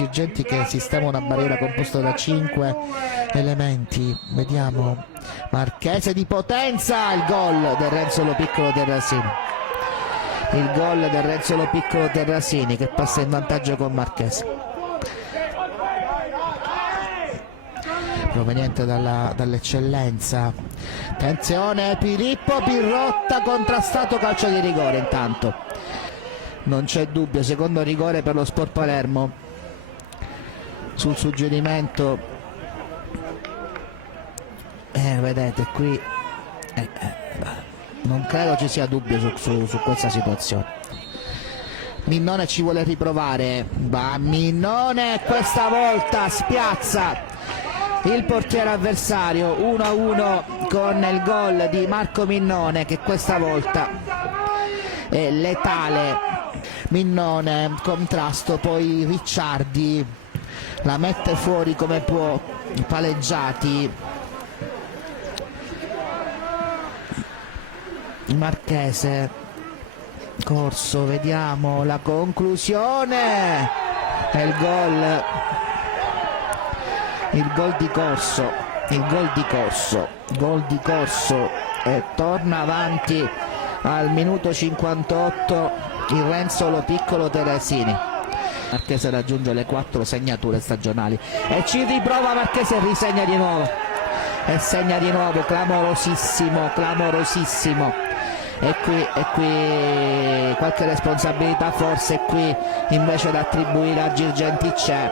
Girgenti che sistema una barriera composta da 5 elementi. Vediamo, Marchese di potenza, il gol del Renzo Lo Piccolo Terrasini, il gol del Renzo Lo Piccolo Terrasini che passa in vantaggio con Marchese, proveniente dall'eccellenza. Attenzione, Filippo Pirrotta, contrastato, calcio di rigore. Intanto non c'è dubbio, secondo rigore per lo Sport Palermo sul suggerimento, vedete qui, non credo ci sia dubbio su questa situazione. Minnone ci vuole riprovare, va Minnone, questa volta spiazza il portiere avversario. 1-1 con il gol di Marco Minnone, che questa volta è letale. Minnone, contrasto, poi Ricciardi la mette fuori come può, Paleggiati, Marchese, Corso, vediamo la conclusione e il gol di Corso, gol di Corso, e torna avanti al minuto 58 il Renzo Lo Piccolo Terrasini. Marchese raggiunge le 4 segnature stagionali e ci riprova Marchese e risegna di nuovo, e segna di nuovo, clamorosissimo. E qui qualche responsabilità forse qui invece da attribuire a Girgenti c'è.